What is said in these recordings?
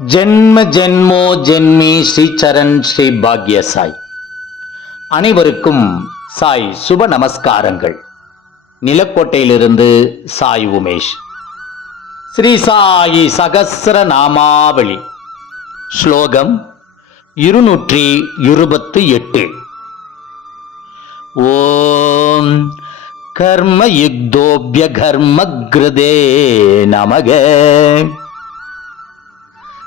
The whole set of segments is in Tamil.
ஜென்ம ஜென்மோ ஜென்மி ஸ்ரீ சரண் ஸ்ரீ பாக்ய சாய். அனைவருக்கும் சாய் சுப நமஸ்காரங்கள். நிலக்கோட்டையிலிருந்து சாய் உமேஷ். ஸ்ரீ சாயி சகஸ்ர நாமாவளி. ஸ்லோகம் இருநூற்றி இருபத்து எட்டு. ஓம் கர்ம யுக்தோபிய கர்ம கிருதே நமக.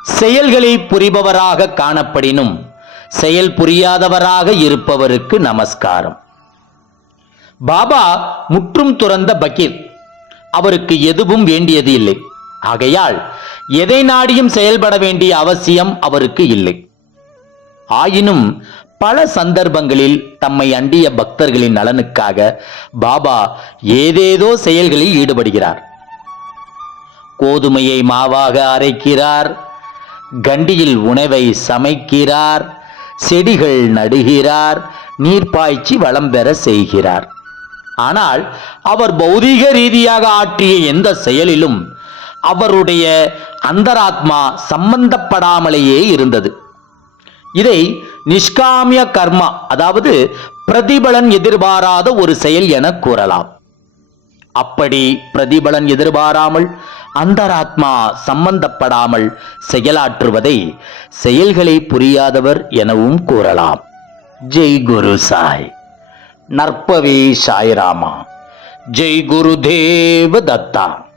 செயல்களை புரிபவராக காணப்படினும் செயல் புரியாதவராக இருப்பவருக்கு நமஸ்காரம். பாபா முற்றும் துறந்த பகீர் அவருக்கு எதுவும் வேண்டியது இல்லை. ஆகையால் எதை நாடியும் செயல்பட வேண்டிய அவசியம் அவருக்கு இல்லை. ஆயினும் பல சந்தர்ப்பங்களில் தம்மை அண்டிய பக்தர்களின் நலனுக்காக பாபா ஏதேதோ செயல்களில் ஈடுபடுகிறார். கோதுமையை மாவாக அரைக்கிறார். கண்டியில் உணவை சமைக்கிறார் செடிகள் நடுகிறார் நீர்ப்பாய்ச்சி வளம் பெற செய்கிறார். ஆனால் அவர் பௌதீக ரீதியாக ஆற்றிய எந்த செயலிலும் அவருடைய அந்தராத்மா சம்பந்தப்படாமலேயே இருந்தது. இதை நிஷ்காமிய கர்மா அதாவது பிரதிபலன் எதிர்பாராத ஒரு செயல் என கூறலாம். அப்படி பிரதிபலன் எதிர்பாராமல் அந்தராத்மா சம்பந்தப்படாமல் செயலாற்றுவதை செயல்களை புரியாதவர் எனவும் கூறலாம். ஜெய் குரு சாய். நற்பவே சாய்ராமா. ஜெய் குரு தேவ தத்தா.